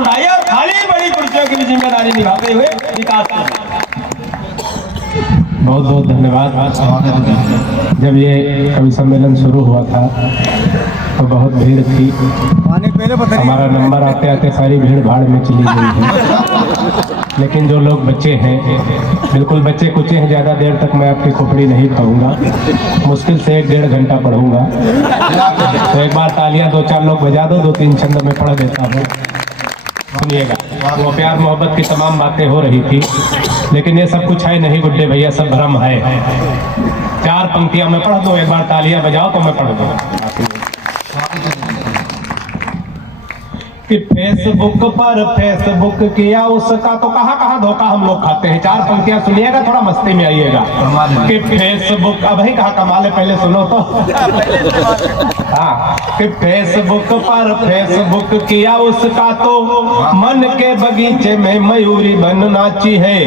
खाली बड़ी कुर्सियों की भी जिम्मेदारी निभाते हुए विकास करें। बहुत बहुत धन्यवाद। जब ये कवि सम्मेलन शुरू हुआ था तो बहुत भीड़ थी। हमारा नंबर आते आते सारी भीड़ भाड़ में चली गई है। लेकिन जो लोग बच्चे हैं, बिल्कुल बच्चे कुचे हैं, ज़्यादा देर तक मैं आपकी खोपड़ी नहीं पढ़ूंगा, मुश्किल से 1-1.5 घंटा पढ़ूंगा। तो एक बार तालियां 2-4 लोग बजा दो, 2-3 छंद में पढ़ देता हूँ। सुनिएगा, वो प्यार मोहब्बत की तमाम बातें हो रही थी, लेकिन ये सब कुछ है नहीं गुड्डे भैया, सब भ्रम है। 4 पंक्तियां मैं पढ़ दूं, एक बार तालियां बजाओ तो मैं पढ़ दूं कि फेसबुक पर फेसबुक किया उसका, तो कहाँ धोखा हम लोग खाते हैं। 4 पंक्तियां सुनिएगा, थोड़ा मस्ती में आइएगा कि फेसबुक, अब ही कहा कमाल है, पहले सुनो तो। हाँ, कि फेसबुक पर फेसबुक किया उसका, तो मन के बगीचे में मयूरी बन नाची है।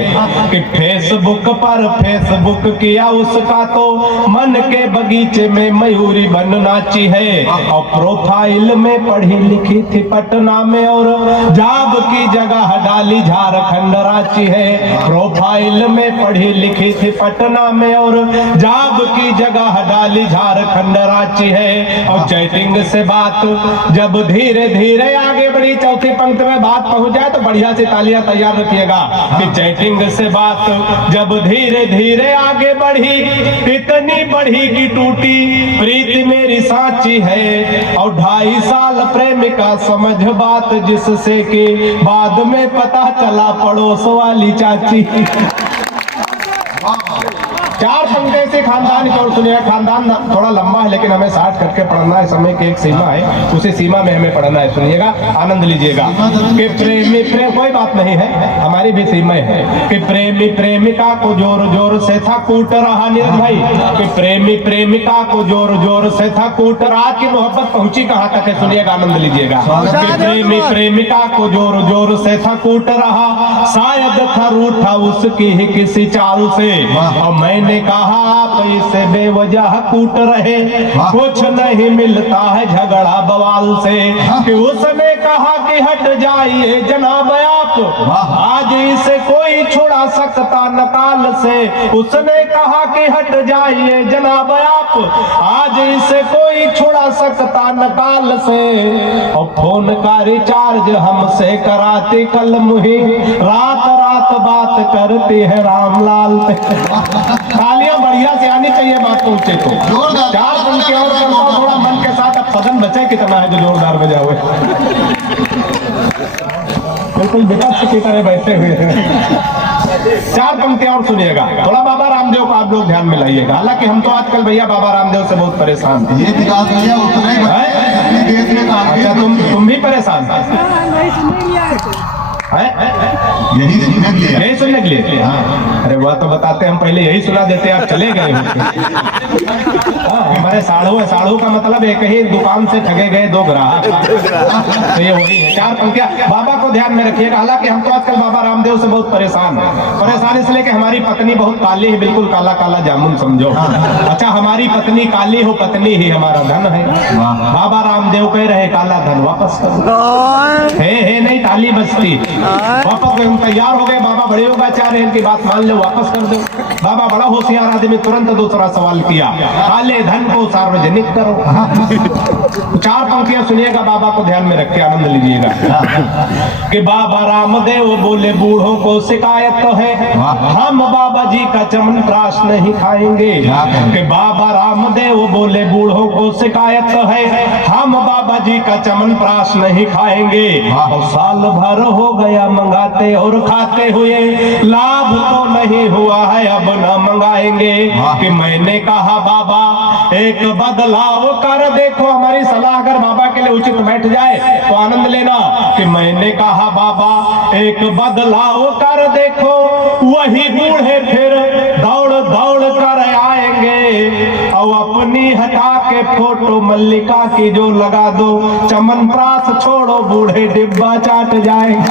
कि फेसबुक पर फेसबुक किया उसका, तो मन के बगीचे में मयूरी बन नाची है। और प्रोफाइल में पढ़ी लिखी थी पटना में, और जॉब की जगह डाली झारखंड रांची है। प्रोफाइल में पढ़ी लिखी थी पटना में, और जॉब की जगह डाली झारखंड रांची है। और चैटिंग से बात जब धीरे धीरे आगे बढ़ी, चौथी पंक्ति में बात पहुंच जाए तो बढ़िया से तालियां तैयार रखिएगा कि चैटिंग से बात जब धीरे धीरे आगे बढ़ी, इतनी बढ़ी कि टूटी प्रीति मेरी साची है। और 2.5 साल प्रेमिका समझ बात जिससे कि बाद में पता चला पड़ोस वाली चाची। 4 पंक्ति से खानदान की ओर सुनिए। खानदान थोड़ा लंबा है, लेकिन हमें 60 करके पढ़ना है, समय की एक सीमा है, उसी सीमा में हमें पढ़ना है। सुनिएगा, आनंद लीजिएगा कि प्रेमी प्रेम, कोई बात नहीं है, हमारी भी सीमा है। कि प्रेमी प्रेमिका को जोर जोर से था कूट रहा, नीरज भाई, कि प्रेमी प्रेमिका को जोर जोर से था कूट रहा। की मोहब्बत पहुंची कहाँ तक है, सुनिएगा, आनंद लीजिएगा कि प्रेमी प्रेमिका को जोर जोर से था कूट रहा, शायद था रूठा उसकी ही किसी चाल से। और मैंने कहा आप इसे बेवजह कूट रहे, कुछ नहीं मिलता है झगड़ा बवाल से। कि उसने कहा कि हट जाइए जनाब आप, आज इसे कोई छुड़ा सकता नकाल से। उसने कहा कि हट जाइए जनाब आप, आज इसे कोई छुड़ा सकता नकाल से। और फोन का रिचार्ज हमसे कराती कल मुही, रात रात बात करती है रामलाल से। तालियां बढ़िया से आनी चाहिए, बात पहुंचे तो। 4 पंक्तियां और करता हूं थोड़ा मन के साथ। अब सदन बचे कितना है जो जोरदार बजाओ, बिल्कुल विकास की तरह बैठे हुए हैं। 4 पंक्तियां और सुनिएगा, थोड़ा बाबा रामदेव को आप लोग ध्यान में लाइएगा। हालांकि हम तो आजकल भैया बाबा रामदेव से बहुत परेशान थे। ये विकास भैया उतने ही देश में काम किया। तुम भी परेशान थे, यही सुनने के लिए। अरे वह तो बताते, हम पहले यही सुना देते, आप चले गए हमारे साढ़ू का मतलब एक ही दुकान से ठगे गए 2 ग्राहक, तो ये वही है। 4 पंक्तियां बाबा को ध्यान में रखिएगा। हालांकि हम तो आजकल बाबा रामदेव से बहुत परेशान इसलिए कि हमारी पत्नी बहुत काली है, बिल्कुल काला काला जामुन समझो। अच्छा, हमारी पत्नी काली हो, पत्नी ही हमारा धन है। बाबा रामदेव कह रहे काला धन वापस करो, है नहीं ताली बजती। वापस हम तैयार हो गए, बाबा बड़े योगाचार्य हैं, इनकी बात मान लो, वापस कर दो। बाबा बड़ा होशियार आदमी, तुरंत दूसरा सवाल किया, काले धन को सार्वजनिक करो। 4 पंक्तियां सुनिएगा, बाबा को ध्यान में रख के आनंद लीजिएगा कि बाबा रामदेव बोले बूढ़ों को शिकायत तो है, हम बाबा जी का च्यवनप्राश नहीं खाएंगे। कि बाबा रामदेव बोले बूढ़ों को शिकायत तो है, हम बाबा जी का च्यवनप्राश नहीं खाएंगे। और साल भर हो गया मंगाते और खाते हुए, लाभ तो नहीं हुआ है, अब न मंगाएंगे। कि मैंने कहा बाबा एक बदलाव कर देखो, हमारी सलाह अगर बाबा के लिए उचित बैठ जाए तो आनंद लेना। कि मैंने कहा बाबा एक बदलाव कर देखो, वही बूढ़े फिर दौड़ दौड़ कर आएंगे। और अपनी हटा के फोटो मल्लिका की जो लगा दो, च्यवनप्राश छोड़ो बूढ़े डिब्बा चाट जाएंगे।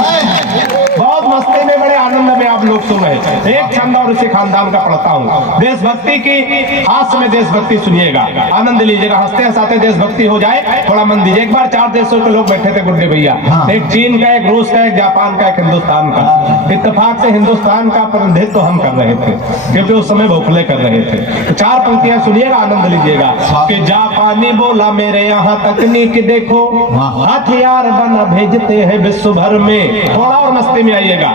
बहुत मस्ती में बड़े आनंद में आप लोग सुन रहे हैं। एक छंद और उसी खानदान का पढ़ता हूँ। देशभक्ति की हास्य में देशभक्ति सुनिएगा, आनंद लीजिएगा, हंसते हंसाते देशभक्ति हो जाए, थोड़ा मन दीजिए। एक बार 4 देशों के लोग बैठे थे गुड्डे भैया, एक चीन का, एक रूस का, एक जापान का, एक हिंदुस्तान का। इत्तेफाक से हिंदुस्तान का प्रतिनिधित्व तो हम कर रहे थे क्योंकि उस समय बौखले कर रहे थे। तो 4 पंक्तियां सुनिएगा, आनंद लीजिएगा। कि जापानी बोला मेरे यहाँ तकनीक देखो, हथियार बना भेजते हैं विश्व भर में। थोड़ा और मस्ती में आइएगा।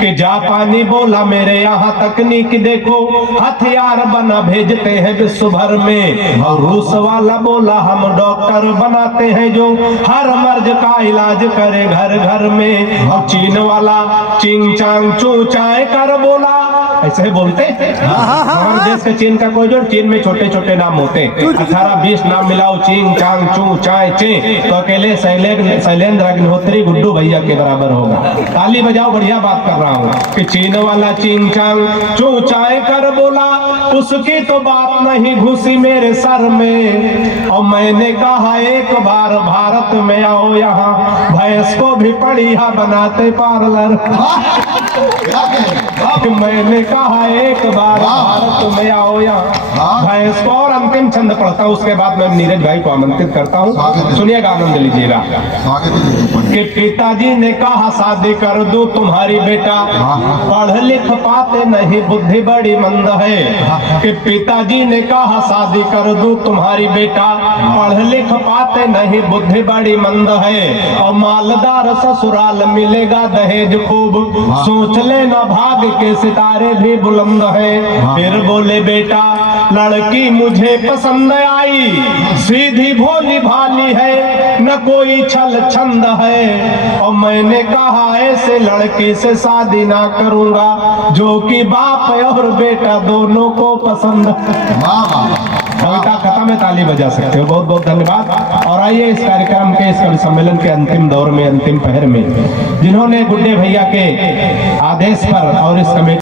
कि जापानी बोला मेरे यहाँ तकनीक देखो, हथियार बना भेजते हैं विश्व भर में। और रूस वाला बोला हम डॉक्टर बनाते हैं जो हर मर्ज का इलाज करे घर घर में। और चीन वाला चिंग चांग चू चाय कर बोला, ऐसे बोलते हमारे देश के चीन का कोई जोड़, चीन में छोटे छोटे नाम होते हैं, 18-20 नाम मिलाओ, चिंग चांग चू चाय चे, तो अकेले शैलेंद्र अग्निहोत्री गुड्डू भैया के बराबर होगा। ताली बजाओ, बढ़िया बात कर रहा हूँ। कि चीन वाला चिंग चांग चू चाय कर बोला, उसकी तो बात नहीं घुसी मेरे सर में। और मैंने कहा एक बार भारत में आओ, यहाँ भैंस को भी बढ़िया बनाते पार्लर। मैंने कहा एक बार भारत में आओ यहाँ भैंस को। और अंतिम छंद पढ़ता हूँ, उसके बाद मैं नीरज भाई को आमंत्रित करता हूँ, सुनिएगा, आनंद लीजिएगा। कि पिताजी ने कहा शादी कर दूं तुम्हारी बेटा, पढ़ लिख पाते नहीं बुद्धि बड़ी मंद है। कि पिताजी ने कहा शादी कर दूं तुम्हारी बेटा, पढ़ लिख पाते नहीं बुद्धि बड़ी मंद है। और मालदार ससुराल मिलेगा दहेज खूब, सोच लेना भाग्य के सितारे भी बुलंद है। फिर बोले बेटा लड़की मुझे पसंद आई, सीधी भोली भाली है, न कोई छल छंद है। और मैंने कहा ऐसे लड़की से शादी ना करूंगा, जो कि बाप और बेटा दोनों को पसंद। कविता खत्म है, ताली बजा सकते हो। बहुत बहुत धन्यवाद। और आइए इस कार्यक्रम के, इस कवि सम्मेलन के अंतिम दौर में, अंतिम पहर में, जिन्होंने गुड्डे भैया के आदेश पर और इस कमेटी